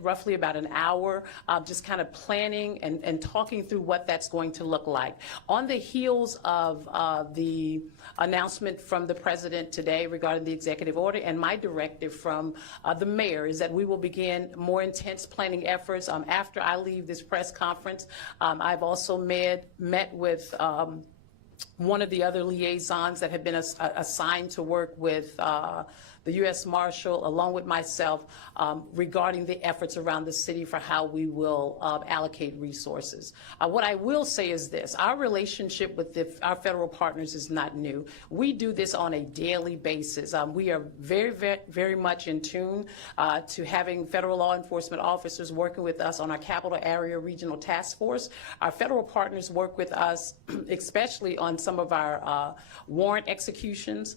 roughly about an hour, just kind of planning and talking through what that's going to look like. On the heels of the announcement from the President today regarding the executive order and my directive from the mayor is that we will begin more intense planning efforts after I leave this press conference. I've also met with one of the other liaisons that have been assigned to work with the U.S. Marshal, along with myself, regarding the efforts around the city for how we will allocate resources. What I will say is this: our relationship with our federal partners is not new. We do this on a daily basis. We are very, very, very much in tune to having federal law enforcement officers working with us on our Capital Area Regional Task Force. Our federal partners work with us, especially on some of our warrant executions.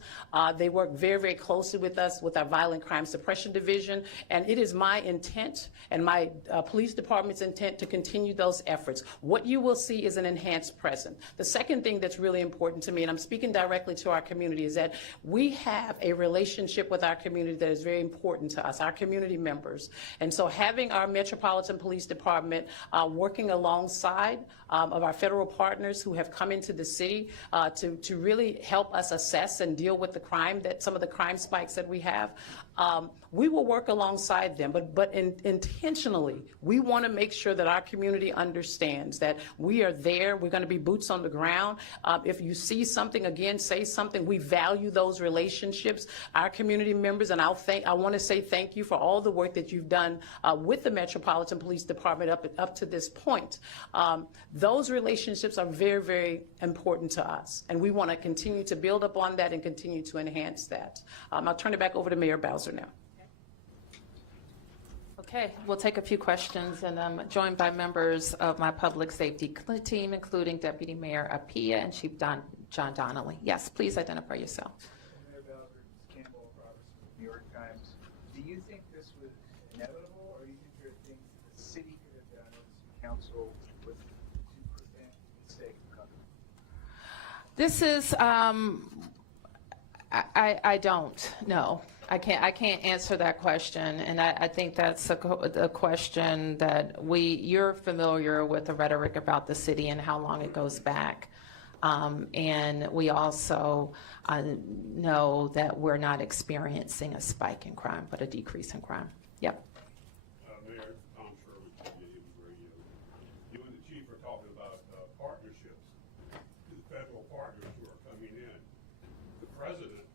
They work very, very closely with us with our Violent Crime Suppression Division, and it is my intent and my police department's intent to continue those efforts. What you will see is an enhanced presence. The second thing that's really important to me, and I'm speaking directly to our community, is that we have a relationship with our community that is very important to us, our community members. And so having our Metropolitan Police Department working alongside of our federal partners who have come into the city to really help us assess and deal with the crime, some of the crime spikes that we have, we will work alongside them, but intentionally, we want to make sure that our community understands that we are there. We're going to be boots on the ground. If you see something, again, say something. We value those relationships. Our community members, and I want to say thank you for all the work that you've done with the Metropolitan Police Department up to this point. Those relationships are very, very important to us, and we want to continue to build upon that and continue to enhance that. I'll turn it back over to Mayor Bowser now. Okay, we'll take a few questions, and I'm joined by members of my public safety team, including Deputy Mayor Appiah and Chief John Donnelly. Yes, please identify yourself. Mayor Bowser, Campbell Roberts with New York Times. Do you think this was inevitable, or do you think there are things that the city could have done or the city council to prevent the mistake from coming? This is, I don't know. I can't answer that question, and I think that's a question that you're familiar with the rhetoric about the city and how long it goes back. And we also know that we're not experiencing a spike in crime, but a decrease in crime. Yep. Mayor, Tom Sherwood, News Radio. You and the chief are talking about partnerships with federal partners who are coming in. The president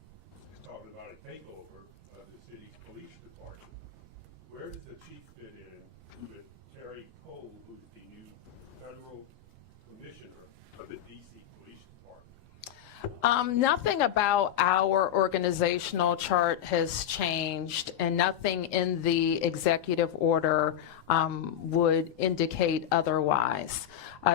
is talking about a takeover of the city's police department. Where does the chief fit in with Terry Cole, who's the new federal commissioner of the D.C. Police Department? Nothing about our organizational chart has changed, and nothing in the executive order would indicate otherwise.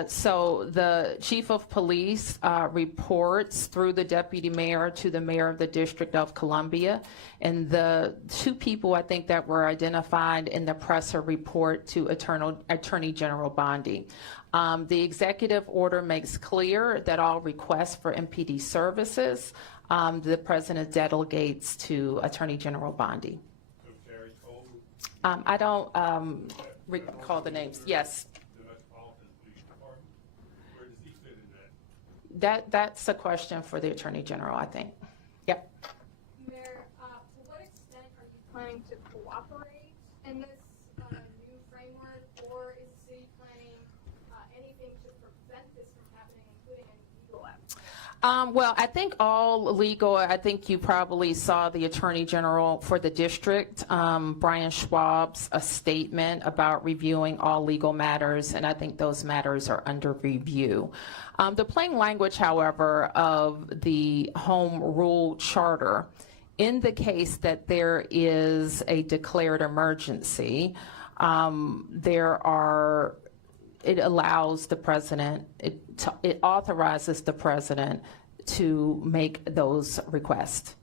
So the chief of police reports through the deputy mayor to the mayor of the District of Columbia, and the two people I think that were identified in the presser report to Attorney General Bondi. The executive order makes clear that all requests for MPD services, the president delegates to Attorney General Bondi. So Terry Cole? I don't recall the names. Yes. The Metropolitan Police Department? Where does he fit in that? That's a question for the Attorney General, I think. Yep. Mayor, to what extent are you planning to cooperate in this new framework, or is the city planning anything to prevent this from happening, including any legal action? Well, I think all legal, I think you probably saw the Attorney General for the district, Brian Schwab's a statement about reviewing all legal matters, and I think those matters are under review. The plain language, however, of the Home Rule Charter indicates that there is a declared emergency. It allows the president, it authorizes the president to make those requests.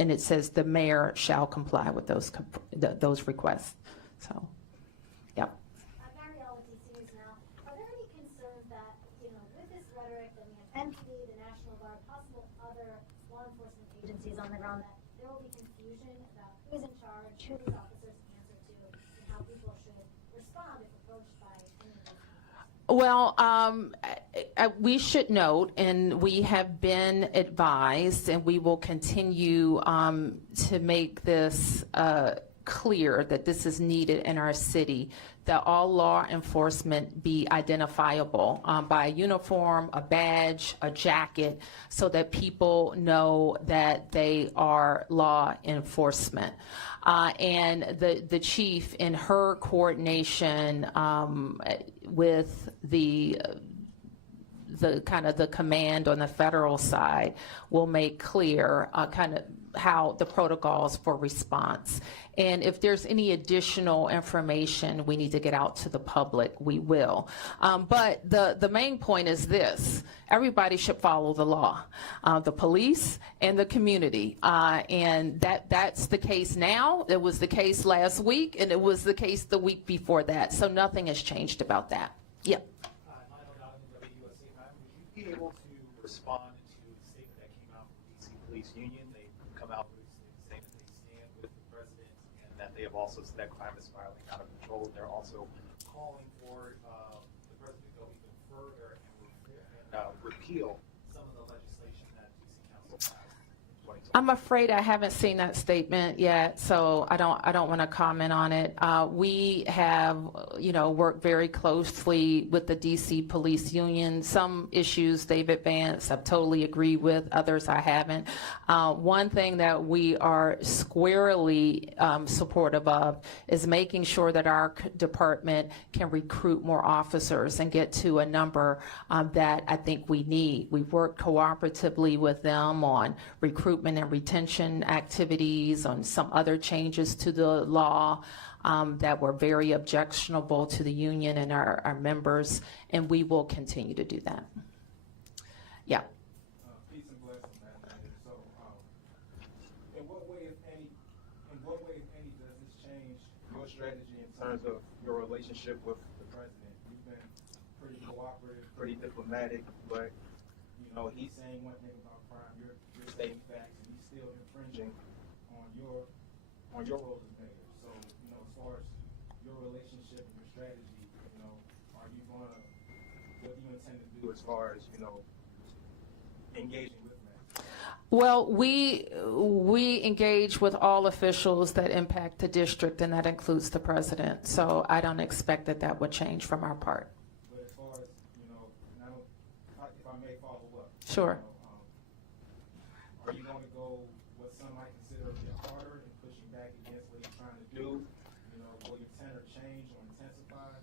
And it says the mayor shall comply with those requests. So, yep. Marielle with DC News Now. Are there any concerns that, with this rhetoric that we have MPD, the National Guard, possible other law enforcement agencies on the ground, that there will be confusion about who's in charge, who these officers answer to, and how people should respond if approached by any of those people? Well, we should note, and we have been advised, and we will continue to make this clear that this is needed in our city, that all law enforcement be identifiable by a uniform, a badge, a jacket, so that people know that they are law enforcement. And the chief, in her coordination with the kind of the command on the federal side, will make clear kind of how the protocols for response. And if there's any additional information we need to get out to the public, we will. But the main point is this: everybody should follow the law, the police and the community. And that's the case now. It was the case last week, and it was the case the week before that. So nothing has changed about that. Yep. Would you be able to respond to the statement that came out from the DC Police Union? They come out with a statement they stand with the president, and that they have also said that crime is spiraling out of control. They're also calling for the president to go even further and repeal some of the legislation that DC Council passed in 2020. I'm afraid I haven't seen that statement yet, so I don't want to comment on it. We have, worked very closely with the DC Police Union. Some issues they've advanced, I've totally agreed with. Others I haven't. One thing that we are squarely supportive of is making sure that our department can recruit more officers and get to a number that I think we need. We've worked cooperatively with them on recruitment and retention activities, on some other changes to the law that were very objectionable to the union and our members, and we will continue to do that. Yeah. Peace and blessings, Madam Mayor. So, in what way, if any, does this change your strategy in terms of your relationship with the president? You've been pretty cooperative, pretty diplomatic, but he's saying one thing about crime, you're stating facts, and he's still infringing on your role as mayor. So, as far as your relationship and your strategy, are you what do you intend to do as far as, engaging with me? Well, we engage with all officials that impact the district, and that includes the president. So I don't expect that would change from our part. But as far as, if I may follow up. Sure. Are you going to go what some might consider a bit harder in pushing back against what he's trying to do? Will your tenor change or intensify?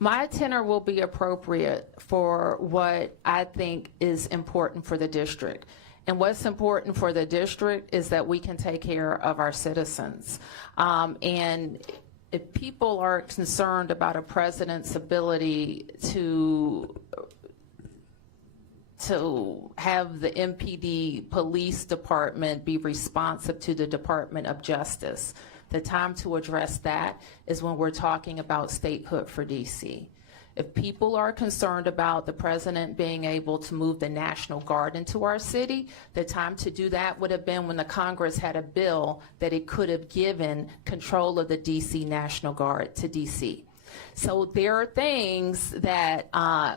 My tenor will be appropriate for what I think is important for the district. And what's important for the district is that we can take care of our citizens. And if people are concerned about a president's ability to have the MPD police department be responsive to the Department of Justice, the time to address that is when we're talking about statehood for DC. If people are concerned about the president being able to move the National Guard into our city, the time to do that would have been when the Congress had a bill that it could have given control of the DC National Guard to DC. So there are things that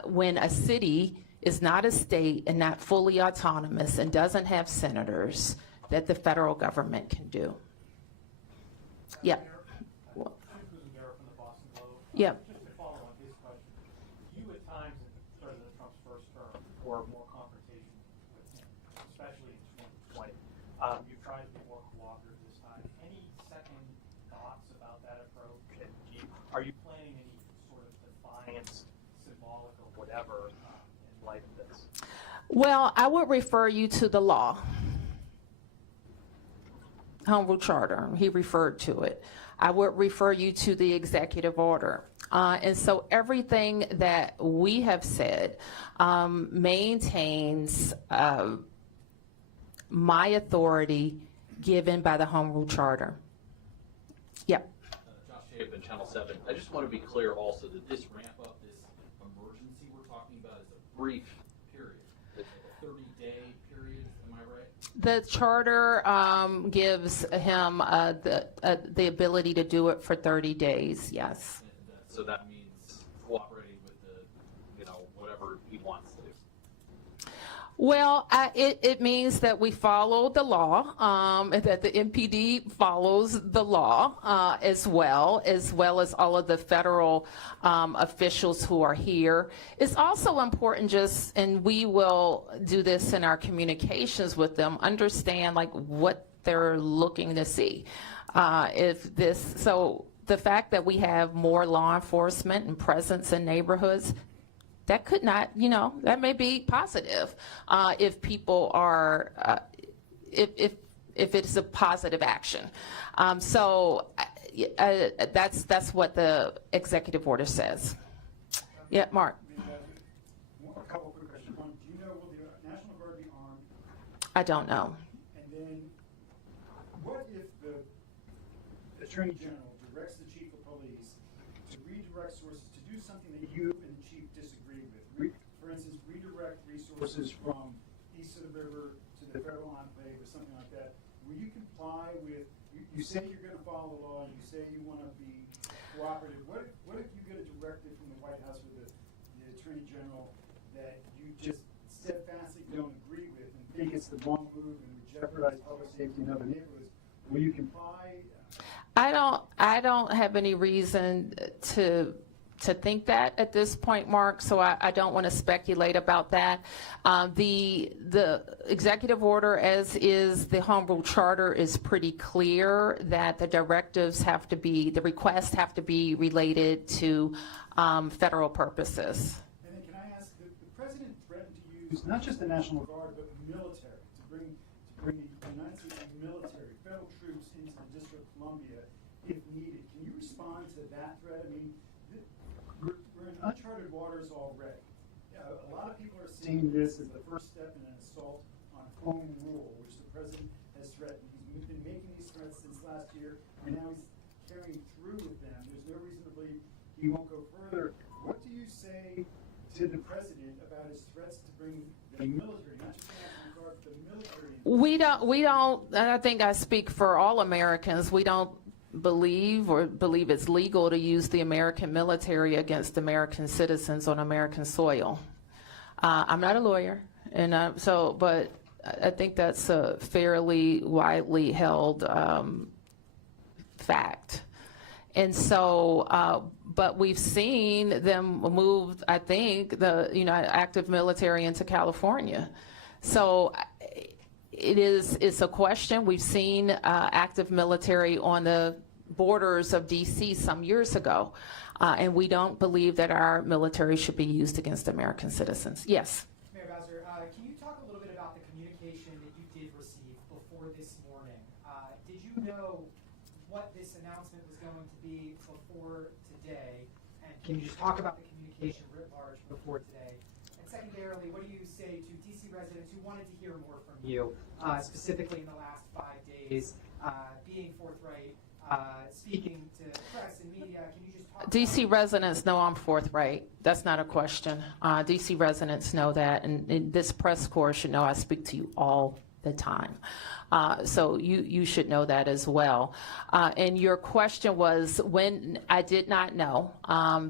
when a city is not a state and not fully autonomous and doesn't have senators, that the federal government can do. Yeah. From the Boston Globe. Yeah. Just to follow on his question, you at times in President Trump's first term were more confrontational with him, especially in 2020. You've tried to be more cooperative this time. Any second thoughts about that approach? And are you planning any sort of defiance, symbolic or whatever, in light of this? Well, I would refer you to the law. Home Rule Charter, he referred to it. I would refer you to the executive order. And so everything that we have said maintains my authority given by the Home Rule Charter. Yep. Josh Chapin, Channel 7. I just want to be clear also that this ramp up, this emergency we're talking about is a brief period. It's a 30-day period, am I right? The charter gives him the ability to do it for 30 days, yes. So that means cooperating with whatever he wants to do. Well, it means that we follow the law, that the MPD follows the law as well as all of the federal officials who are here. It's also important and we will do this in our communications with them, understand like what they're looking to see. So the fact that we have more law enforcement and presence in neighborhoods, that could not, that may be positive if people are, if it's a positive action. So that's what the executive order says. Yeah, Mark. A couple quick questions. One, do you know, will the National Guard be armed? I don't know. And then, what if the Attorney General directs the Chief of Police to redirect sources to do something that you and the Chief disagree with? For instance, redirect resources from east of the river to the federal enclave or something like that. Will you comply with, you say you're going to follow the law, and you say you want to be cooperative. What if you get a directive from the White House or the Attorney General that you just steadfastly don't agree with and think it's the wrong move and would jeopardize public safety in other neighborhoods? Will you comply? I don't have any reason to think that at this point, Mark, so I don't want to speculate about that. The executive order, as is the Home Rule Charter, is pretty clear that the directives have to be, the requests have to be related to federal purposes. And then can I ask, the President threatened to use not just the National Guard, but military, to bring the United States military, federal troops into the District of Columbia if needed. Can you respond to that threat? I mean, we're in uncharted waters already. A lot of people are seeing this as the first step in an assault on home rule, which the President has threatened. He's been making these threats since last year, and now he's carrying through with them. There's no reason to believe he won't go further. What do you say to the President about his threats to bring the military, not just the National Guard, but the military? We don't, and I think I speak for all Americans, we don't believe it's legal to use the American military against American citizens on American soil. I'm not a lawyer, and but I think that's a fairly widely held fact. And so, but we've seen them move, I think, the active military into California. So it's a question. We've seen active military on the borders of DC some years ago, and we don't believe that our military should be used against American citizens. Yes? Mayor Bowser, can you talk a little bit about the communication that you did receive before this morning? Did you know what this announcement was going to be before today? And can you just talk about the communication writ large before today? And secondarily, what do you say to DC residents who wanted to hear more from you, specifically in the last 5 days, being forthright, speaking to press and media? Can you just talk DC residents know I'm forthright. That's not a question. DC residents know that, and this press corps should know I speak to you all the time. So you should know that as well. And your question was, when I did not know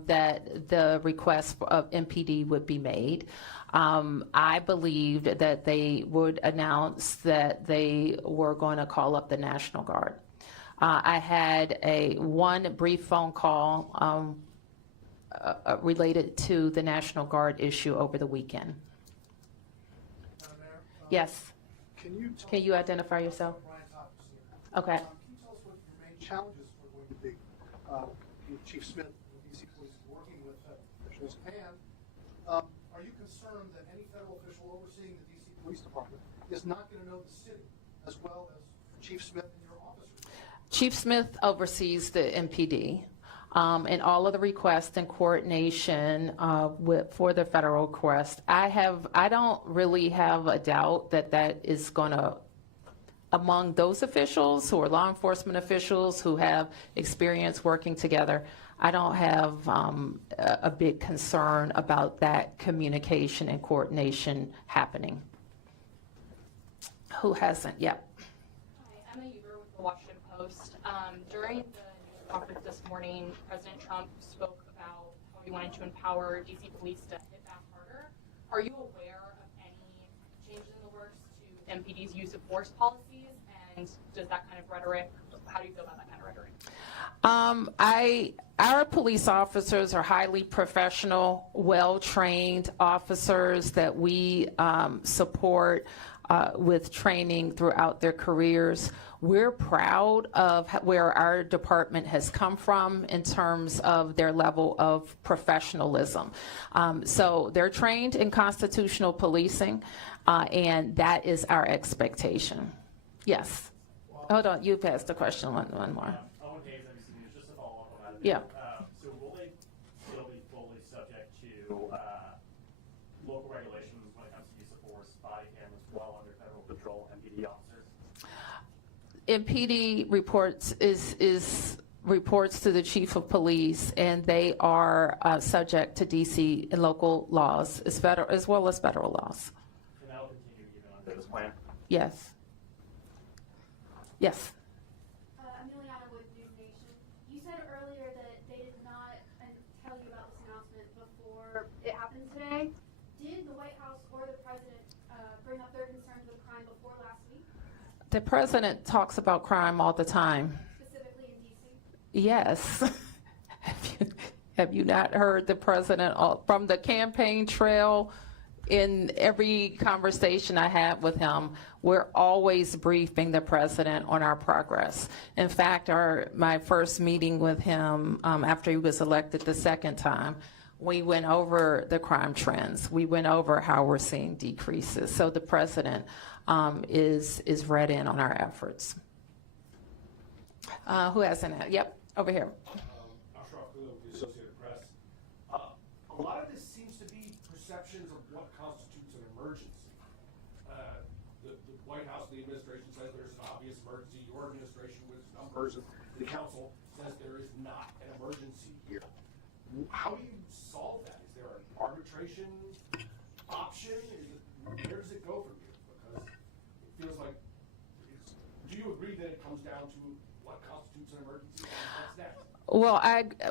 that the request of MPD would be made. I believed that they would announce that they were going to call up the National Guard. I had one brief phone call related to the National Guard issue over the weekend. Yes. Can you identify yourself? Okay. Can you tell us what your main challenges are going to be? Chief Smith, DC Police, working with officials, and are you concerned that any federal official overseeing the DC Police Department is not going to know the city as well as Chief Smith and your officers? Chief Smith oversees the MPD. And all of the requests and coordination for the federal request. I don't really have a doubt that is going to, among those officials who are law enforcement officials who have experience working together, I don't have a big concern about that communication and coordination happening. Who hasn't? Yep. Hi, Emma Huber with the Washington Post. During the news conference this morning, President Trump spoke about how he wanted to empower DC police to hit back harder. Are you aware of any changes in the works to MPD's use of force policies? And does that kind of rhetoric, how do you feel about that kind of rhetoric? Our police officers are highly professional, well-trained officers that we support with training throughout their careers. We're proud of where our department has come from in terms of their level of professionalism. So they're trained in constitutional policing, and that is our expectation. Yes. Hold on, you passed the question, one more. Just to follow up on that. Yeah. So will they still be fully subject to local regulations when it comes to use of force, body cameras, while under federal patrol, MPD officers? MPD reports to the chief of police, and they are subject to DC and local laws as well as federal laws. And that will continue even under this plan? Yes. Yes. Emiliana with News Nation. You said earlier that they did not tell you about this announcement before it happened today. Did the White House or the president bring up their concerns with crime before last week? The president talks about crime all the time. Specifically in D.C.? Yes. Have you not heard the president from the campaign trail? In every conversation I have with him, we're always briefing the president on our progress. In fact, my first meeting with him after he was elected the second time, we went over the crime trends. We went over how we're seeing decreases. So the president is read in on our efforts. Who hasn't? Yep, over here. The Associated Press. A lot of this seems to be perceptions of what constitutes an emergency. The White House, the administration says there's an obvious emergency. Your administration, with numbers of the council, says there is not an emergency here. How do you solve that? Is there an arbitration option? Where does it go from here? Because it feels like, do you agree that it comes down to what constitutes an emergency? What's next? Well,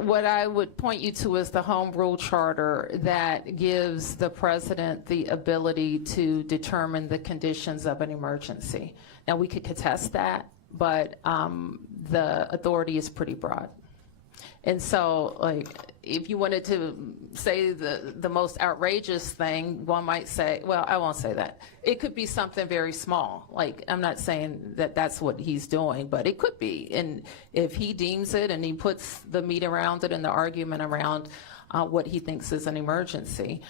what I would point you to is the Home Rule Charter that gives the president the ability to determine the conditions of an emergency. Now, we could contest that, but the authority is pretty broad. And so, like, if you wanted to say the most outrageous thing, one might say, well, I won't say that. It could be something very small. Like, I'm not saying that that's what he's doing, but it could be. And if he deems it and he puts the meat around it and the argument around what he thinks is an emergency.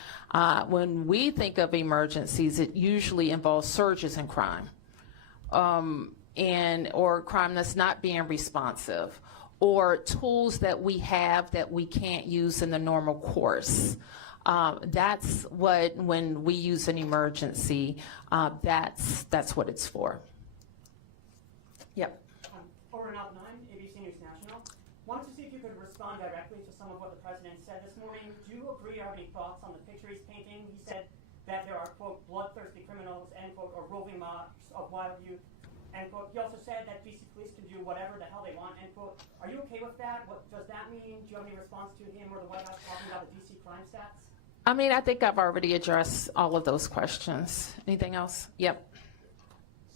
When we think of emergencies, it usually involves surges in crime or crime that's not being responsive, or tools that we have that we can't use in the normal course. That's what, when we use an emergency, that's what it's for. Yep. Over and out 9, ABC News National. Wanted to see if you could respond directly to some of what the president said this morning. Do you agree or have any thoughts on the picture he's painting? He said that there are, quote, bloodthirsty criminals, end quote, or roving mobs of wild youth. End quote. He also said that DC police can do whatever the hell they want. End quote. Are you okay with that? What does that mean? Do you have any response to him or the White House talking about the DC crime stats? I mean, I think I've already addressed all of those questions. Anything else? Yep.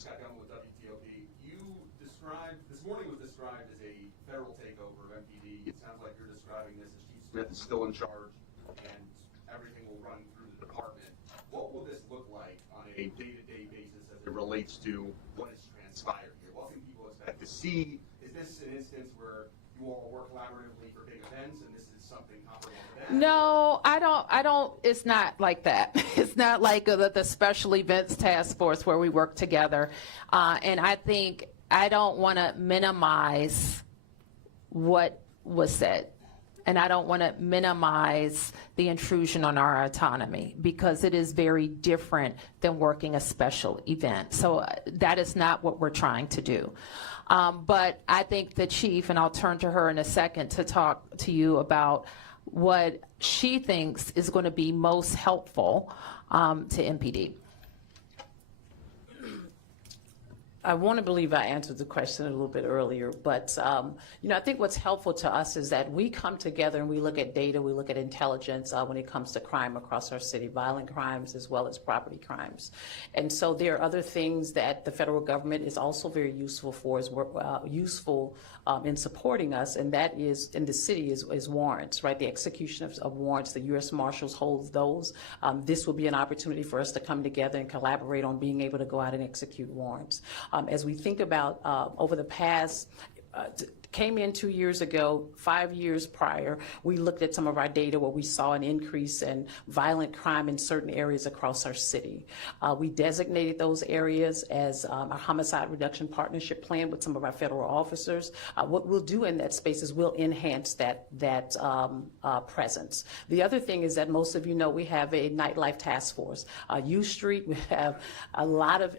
Scott Gunn with WTOP. You described, this morning was described as a federal takeover of MPD. It sounds like you're describing this as Chief Smith is still in charge and everything will run through the department. What will this look like on a day-to-day basis as it relates to what is transpired here? What can people expect to see? Is this an instance where you all work collaboratively for big events and this is something comparable to that? No, I don't, it's not like that. It's not like the special events task force where we work together. And I think I don't want to minimize what was said. And I don't want to minimize the intrusion on our autonomy because it is very different than working a special event. So that is not what we're trying to do. But I think the chief, and I'll turn to her in a second to talk to you about what she thinks is going to be most helpful to MPD. I want to believe I answered the question a little bit earlier, but I think what's helpful to us is that we come together and we look at data, we look at intelligence when it comes to crime across our city, violent crimes as well as property crimes. And so there are other things that the federal government is also very useful for, in supporting us, and that is in the city is warrants, right? The execution of warrants. The U.S. Marshals holds those. This will be an opportunity for us to come together and collaborate on being able to go out and execute warrants. As we think about over the past, came in 2 years ago, 5 years prior, we looked at some of our data where we saw an increase in violent crime in certain areas across our city. We designated those areas as a homicide reduction partnership plan with some of our federal officers. What we'll do in that space is we'll enhance that presence. The other thing is that most of you know we have a nightlife task force. U Street, we have a lot of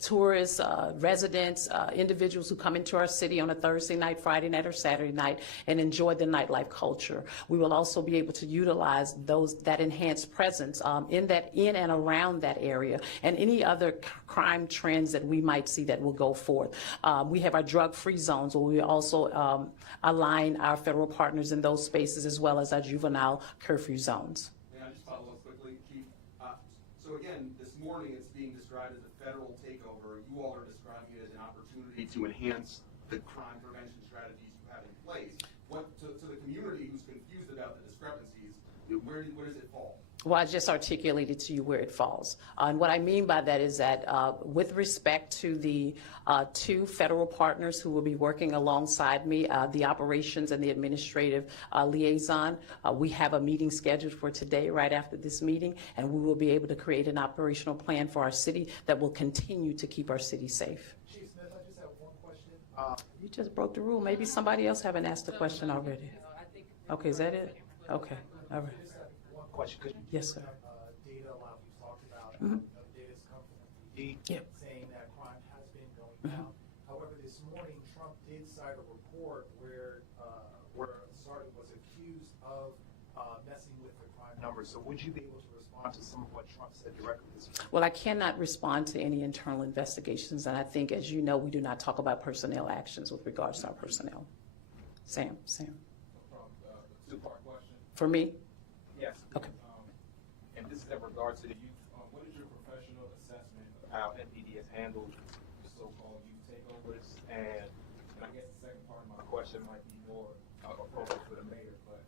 tourists, residents, individuals who come into our city on a Thursday night, Friday night, or Saturday night and enjoy the nightlife culture. We will also be able to utilize that enhanced presence in and around that area, and any other crime trends that we might see that will go forth. We have our drug-free zones where we also align our federal partners in those spaces, as well as our juvenile curfew zones. May I just follow up quickly, Chief? So again, this morning it's being described as a federal takeover. You all are describing it as an opportunity to enhance the crime prevention strategies you have in place. To the community who's confused about the discrepancies, where does it fall? Well, I just articulated to you where it falls. And what I mean by that is that with respect to the two federal partners who will be working alongside me, the operations and the administrative liaison, we have a meeting scheduled for today right after this meeting, and we will be able to create an operational plan for our city that will continue to keep our city safe. Chief Smith, I just have one question. You just broke the rule. Maybe somebody else haven't asked the question already. Okay, is that it? Okay, all right. Question. Could you Yes, sir. Data, a lot of you talked about, Mhm. data's come from MPD, Yep. saying that crime has been going down. However, this morning, Trump did cite a report where a sergeant was accused of messing with the crime numbers. So would you be able to respond to some of what Trump said directly this morning? Well, I cannot respond to any internal investigations, and I think, as you know, we do not talk about personnel actions with regards to our personnel. Sam. Two-part question. For me? Yes. Okay. And this is in regards to the youth. What is your professional assessment of how MPD has handled the so-called youth takeovers? And I guess the second part of my question might be more appropriate for the mayor, but.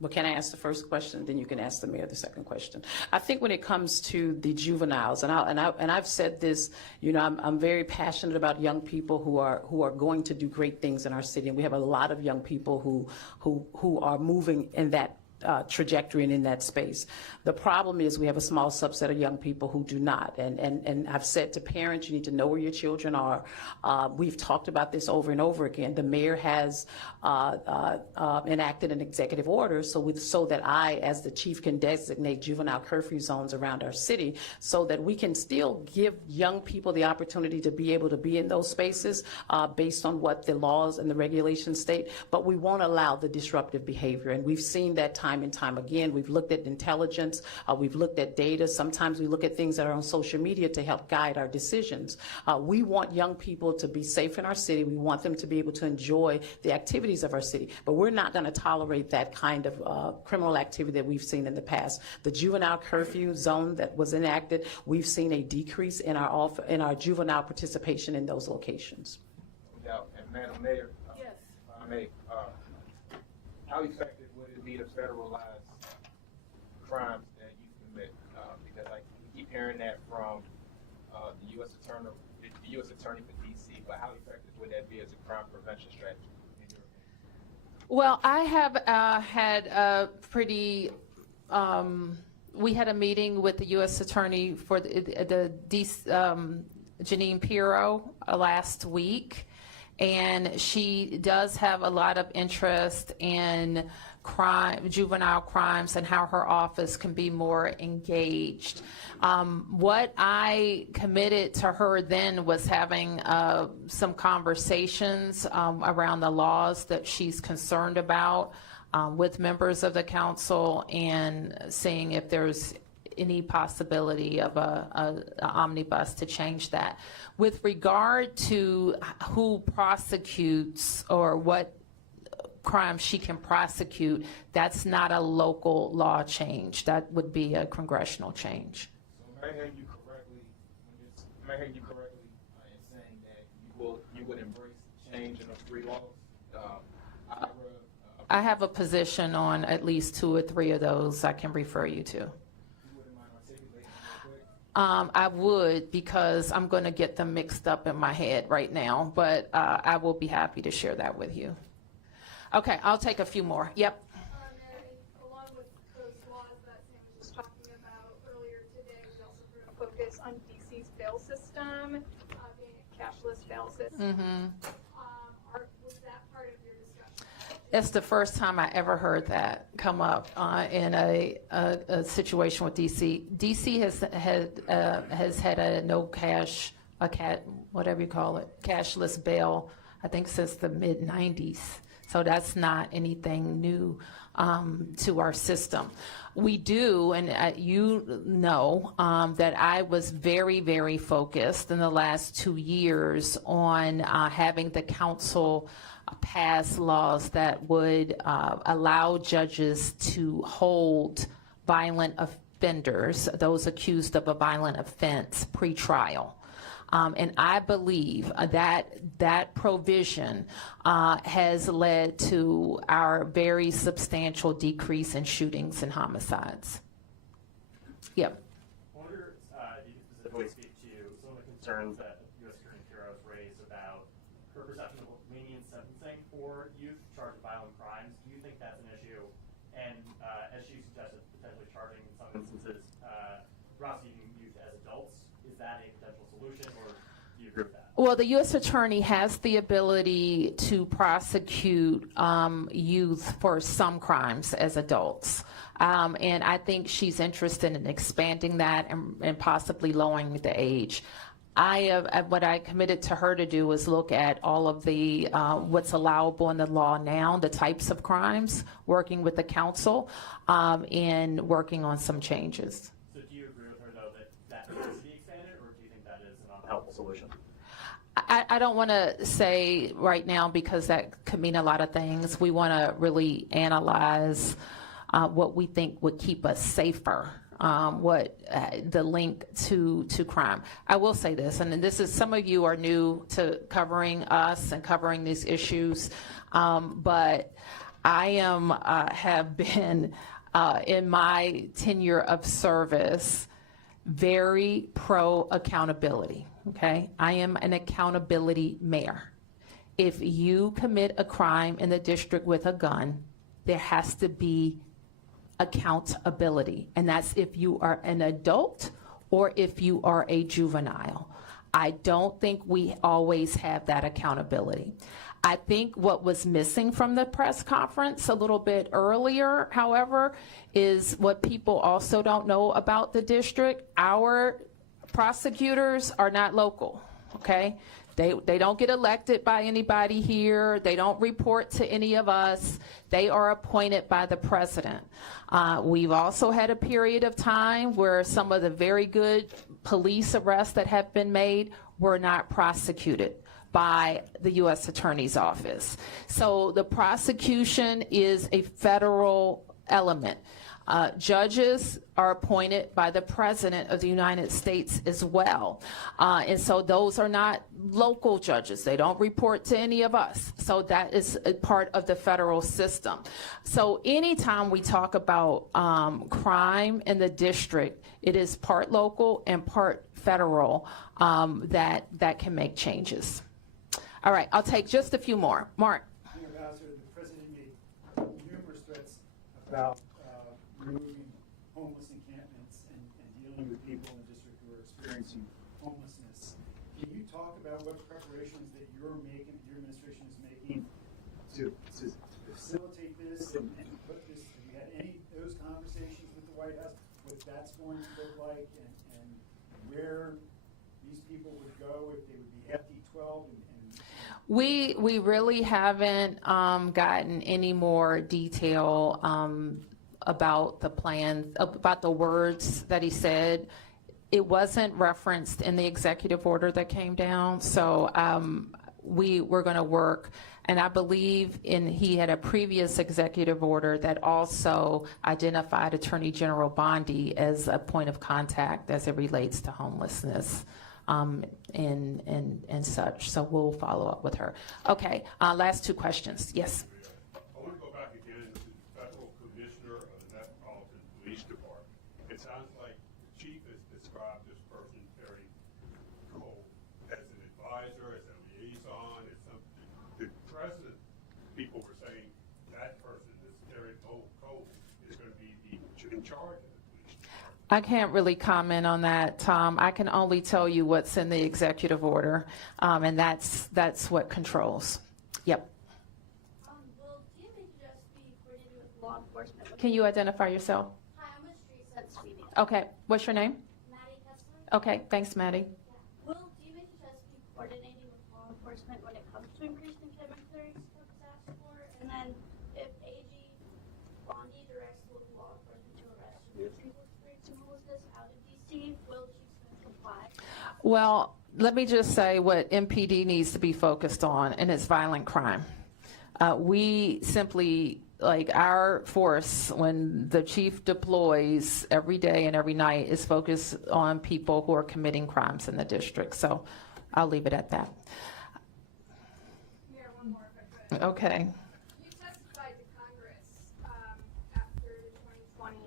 Well, can I ask the first question, then you can ask the mayor the second question. I think when it comes to the juveniles, and I've said this, I'm very passionate about young people who are going to do great things in our city, and we have a lot of young people who are moving in that trajectory and in that space. The problem is we have a small subset of young people who do not. And I've said to parents, you need to know where your children are. We've talked about this over and over again. The mayor has enacted an executive order so that I, as the chief, can designate juvenile curfew zones around our city so that we can still give young people the opportunity to be able to be in those spaces based on what the laws and the regulations state, but we won't allow the disruptive behavior. And we've seen that time and time again. We've looked at intelligence, we've looked at data. Sometimes we look at things that are on social media to help guide our decisions. We want young people to be safe in our city. We want them to be able to enjoy the activities of our city, but we're not going to tolerate that kind of criminal activity that we've seen in the past. The juvenile curfew zone that was enacted, we've seen a decrease in our juvenile participation in those locations. And Madam Mayor, Yes. I may, how effective would it be to federalize crimes that you commit? Because I keep hearing that from the U.S. Attorney for D.C., but how effective would that be as a crime prevention strategy? Well, I have had a pretty, we had a meeting with the U.S. Attorney for Janine Pirro last week, and she does have a lot of interest in juvenile crimes and how her office can be more engaged. What I committed to her then was having some conversations around the laws that she's concerned about with members of the council and seeing if there's any possibility of a omnibus to change that. With regard to who prosecutes or what crime she can prosecute, that's not a local law change. That would be a congressional change. So am I hearing you correctly, in saying that you would embrace the change in the three laws? I have a position on at least 2 or 3 of those I can refer you to. I would, because I'm going to get them mixed up in my head right now, but I will be happy to share that with you. Okay, I'll take a few more. Yep. Mary, along with those laws that Sam was just talking about earlier today, we also heard a focus on DC's bail system, being a cashless bail system. Was that part of your discussion? It's the first time I ever heard that come up in a situation with DC. DC has had a no cash, whatever you call it, cashless bail, I think since the mid-90s. So that's not anything new to our system. We do, and you know, that I was very, very focused in the last 2 years on having the council pass laws that would allow judges to hold violent offenders, those accused of a violent offense, pre-trial. And I believe that provision has led to our very substantial decrease in shootings and homicides. Yep. I wonder if you could specifically speak to some of the concerns that U.S. Attorney Bureau has raised about her perception of lenient sentencing for youth charged with violent crimes. Do you think that's an issue? And as she suggested, potentially charging in some instances prosecuting youth as adults, is that a potential solution, or do you agree with that? Well, the U.S. Attorney has the ability to prosecute youth for some crimes as adults. And I think she's interested in expanding that and possibly lowering the age. What I committed to her to do was look at all of the what's allowable in the law now, the types of crimes, working with the council, and working on some changes. So do you agree with her, though, that needs to be expanded, or do you think that is an unhelpful solution? I don't want to say right now, because that could mean a lot of things. We want to really analyze what we think would keep us safer, what the link to crime. I will say this, and this is, some of you are new to covering us and covering these issues, but I have been in my tenure of service very pro accountability. Okay, I am an accountability mayor. If you commit a crime in the district with a gun, there has to be accountability, and that's if you are an adult or if you are a juvenile. I don't think we always have that accountability. I think what was missing from the press conference a little bit earlier, however, is what people also don't know about the district. Our prosecutors are not local, okay? They don't get elected by anybody here. They don't report to any of us. They are appointed by the president. We've also had a period of time where some of the very good police arrests that have been made were not prosecuted by the U.S. Attorney's Office. So the prosecution is a federal element. Judges are appointed by the President of the United States as well. And so those are not local judges. They don't report to any of us. So that is a part of the federal system. So anytime we talk about crime in the district, it is part local and part federal that can make changes. All right, I'll take just a few more. Mark. Mayor Bowser, the president made numerous threats about removing homeless encampments and dealing with people in the district who are experiencing homelessness. Can you talk about what preparations that you're making, your administration is making to facilitate this and put this, have you had any of those conversations with the White House, what that's going to look like and where these people would go if they would be FD12 and We really haven't gotten any more detail about the plan, about the words that he said. It wasn't referenced in the executive order that came down, so we're going to work. And I believe he had a previous executive order that also identified Attorney General Bondi as a point of contact as it relates to homelessness and such. So we'll follow up with her. Okay, last two questions. Yes. I want to go back again to the federal commissioner of the Metropolitan Police Department. It sounds like the chief has described this person very cold as an advisor, as a liaison, as something. The president, people were saying that person, this Terry Cole, is going to be in charge of the police department. I can't really comment on that, Tom. I can only tell you what's in the executive order, and that's what controls. Yep. Will DMH just be coordinated with law enforcement? Can you identify yourself? Hi, I'm with Street Sense Media. Okay. What's your name? Maddie Kessler. Okay. Thanks, Maddie. Will DMH just be coordinating with law enforcement when it comes to increasing chemical clearance for disaster for? And then if AG Bondi directs local law enforcement to arrest and move people experiencing homelessness out of DC, will Chief Smith comply? Well, let me just say what MPD needs to be focused on, and it's violent crime. We simply, like our force, when the chief deploys every day and every night, is focused on people who are committing crimes in the district. So I'll leave it at that. Mayor, one more if I could. Okay. You testified to Congress after the 2020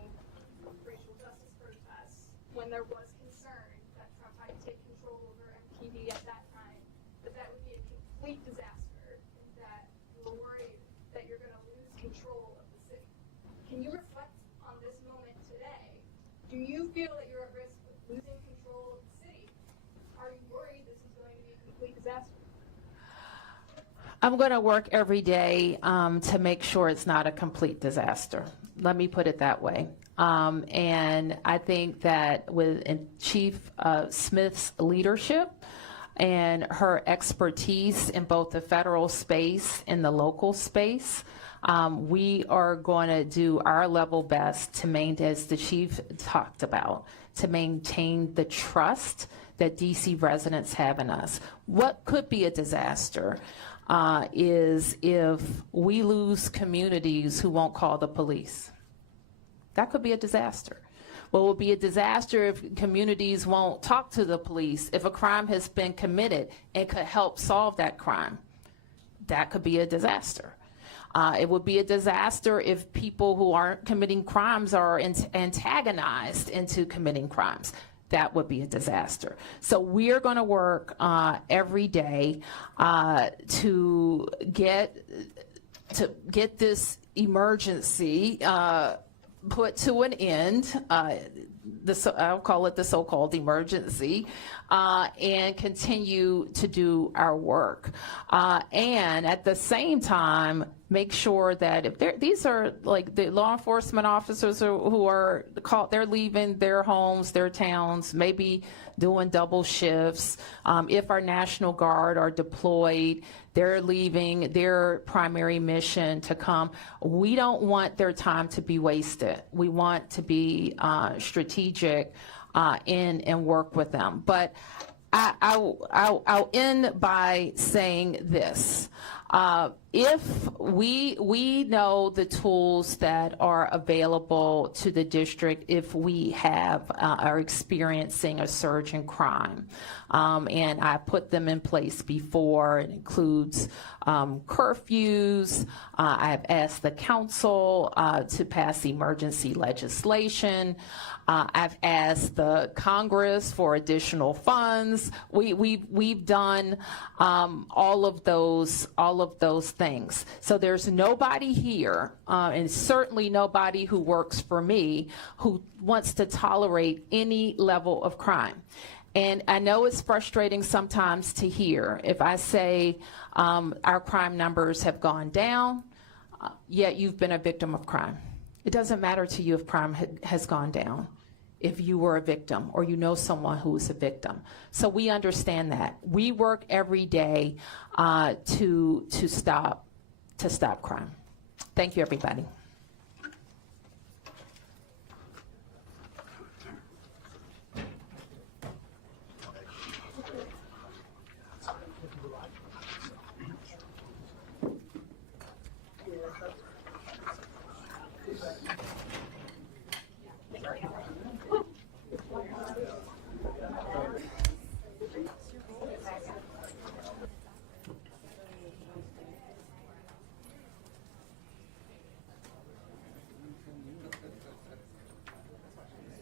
racial justice protests when there was concern that Trump might take control over MPD at that time, that would be a complete disaster, and that you were worried that you're going to lose control of the city. Can you reflect on this moment today? Do you feel that you're at risk of losing control of the city? Are you worried this is going to be a complete disaster? I'm going to work every day to make sure it's not a complete disaster. Let me put it that way. And I think that with Chief Smith's leadership and her expertise in both the federal space and the local space, we are going to do our level best to maintain, as the chief talked about, to maintain the trust that DC residents have in us. What could be a disaster is if we lose communities who won't call the police. That could be a disaster. What will be a disaster if communities won't talk to the police, if a crime has been committed and could help solve that crime. That could be a disaster. It would be a disaster if people who aren't committing crimes are antagonized into committing crimes. That would be a disaster. So we're going to work every day to get this emergency put to an end. I'll call it the so-called emergency, and continue to do our work. And at the same time, make sure that if these are like the law enforcement officers who are called, they're leaving their homes, their towns, maybe doing double shifts. If our National Guard are deployed, they're leaving their primary mission to come. We don't want their time to be wasted. We want to be strategic and work with them. But I'll end by saying this. If we know the tools that are available to the district if we are experiencing a surge in crime, and I put them in place before. It includes curfews. I've asked the council to pass emergency legislation. I've asked the Congress for additional funds. We've done all of those things. So there's nobody here, and certainly nobody who works for me, who wants to tolerate any level of crime. And I know it's frustrating sometimes to hear if I say our crime numbers have gone down, yet you've been a victim of crime. It doesn't matter to you if crime has gone down, if you were a victim or you know someone who is a victim. So we understand that. We work every day to stop crime. Thank you, everybody. right now.